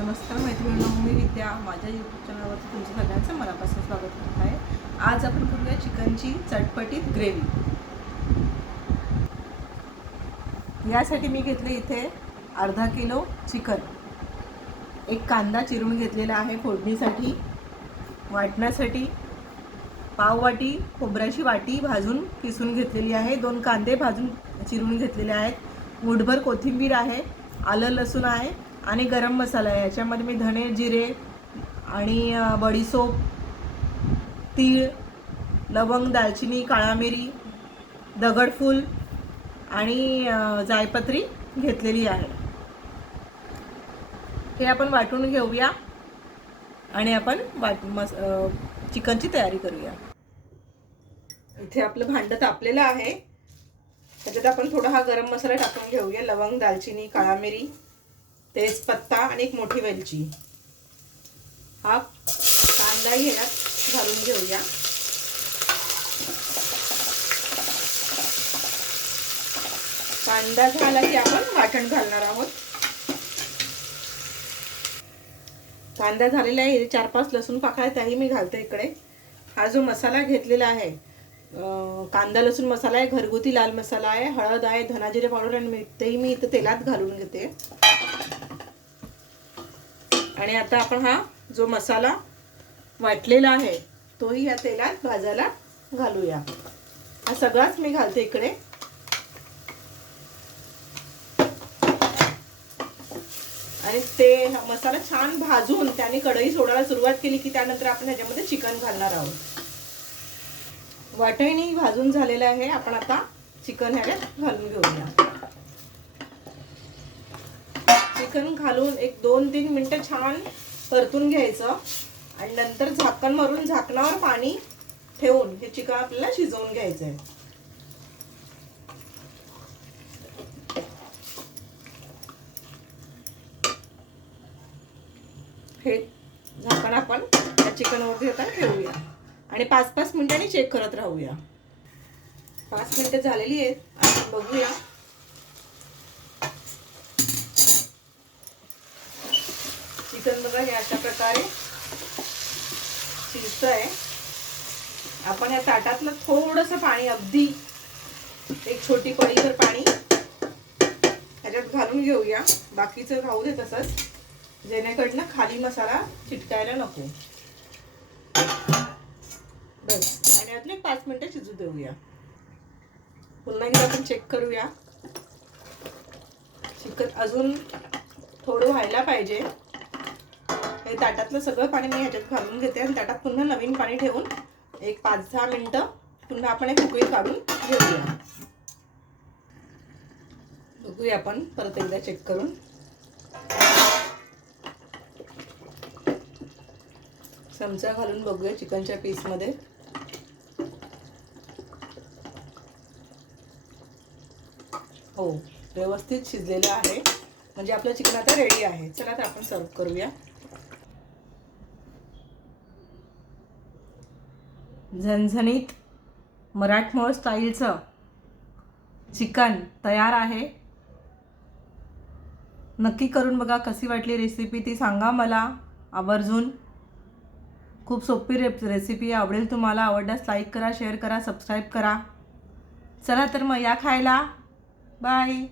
नमस्कार मैत्रिणींनो, मी विद्या. माझ्या यूट्यूब चॅनलवरती तुमचं सगळ्यांचं मनापासून स्वागत करत आहे. आज आपण करूया चिकनची चटपटीत ग्रेव्ही. यासाठी मी घेतले इथे अर्धा किलो चिकन, एक कांदा चिरून घेतलेला आहे फोडणीसाठी. वाटण्यासाठी पाव वाटी खोबऱ्याची वाटी भाजून किसून घेतलेली आहे. 2 कांदे भाजून चिरून घेतलेले आहेत. मुठभर कोथिंबीर आहे, आलं लसूण आहे आणि गरम मसाला आहे. याच्यामध्ये मी धणे जिरे आणि बडीसोप, तीळ, लवंग, दालचिनी, काळा मिरी, दगडफूल आणि जायपत्री घेतलेली आहे. हे आपण वाटून घेऊया आणि आपण चिकनची तयारी करूया. इथे आपलं भांडं तापलेलं आहे. त्याच्यात आपण थोडा हा गरम मसाला टाकून घेऊया. लवंग, दालचिनी, काळा मिरी, तेजपत्ता आणि एक मोठी वेलची. हा कांदा ह्यात घालून घेऊया. कांदा झाला की आपण वाटण घालणार आहोत. कांदा झालेला आहे. 4-5 लसूण पाकळ्या त्याही मी घालते इकडे. हा जो मसाला घेतलेला आहे, कांदा लसूण मसाला आहे, घरगुती लाल मसाला आहे, हळद आहे, धना जिरे पावडर आणि मीठ, तेही मी इथं तेलात घालून घेते. आणि आता आपण हा जो मसाला वाटलेला आहे तोही या तेलात भाजायला घालूया. हा सगळाच मी घालते इकडे. आणि ते मसाला छान भाजून त्याने कढई सोडायला सुरुवात केली की त्यानंतर आपण ह्याच्यामध्ये चिकन घालणार आहोत. वाटणही भाजून झालेलं आहे. आपण आता चिकन ह्याच्यात घालून घेऊया. चिकन घालून एक 2-3 मिनिटं छान परतून घ्यायचं आणि नंतर झाकण मारून झाकणावर पाणी ठेवून हे चिकन आपल्याला शिजवून घ्यायचं आहे. हे झाकण आपण या चिकनवरती आता ठेवूया आणि 5-5 मिनिटांनी चेक करत राहूया. 5 मिनिटं झालेली आहेत. आपण बघूया. चिकन बघा हे अशा प्रकारे शिजतंय. आपण या ताटातलं थोडंसं पाणी, अगदी एक छोटी पळीभर पाणी ह्याच्यात घालून घेऊया. बाकीचं राहू दे तसंच, जेणेकरून खाली मसाला चिटकायला नको. बस. आणि यातले 5 मिनिटं शिजू देऊया. पुन्हा एकदा आपण चेक करूया. चिकन अजून थोडं व्हायला पाहिजे. हे ताटातलं सगळं पाणी मी ह्याच्यात घालून घेते आणि ताटात पुन्हा नवीन पाणी ठेवून एक 5-10 मिनिटं पुन्हा आपण एक उकळी काढून घेऊया. बघूया आपण परत एकदा चेक करून. चमचा घालून बघूया चिकनच्या पीसमध्ये. हो, व्यवस्थित शिजलेलं आहे. म्हणजे आपलं चिकन आता रेडी आहे. चला तर आपण सर्व करूया. झणझणीत मराठमोळं स्टाईलचं चिकन तयार आहे. नक्की करून बघा. कशी वाटली रेसिपी ती सांगा मला आवर्जून. खूप सोपी रेसिपी आवडेल तुम्हाला. आवडल्यास लाईक करा, शेअर करा, सबस्क्राईब करा. चला तर मग या खायला. बाय.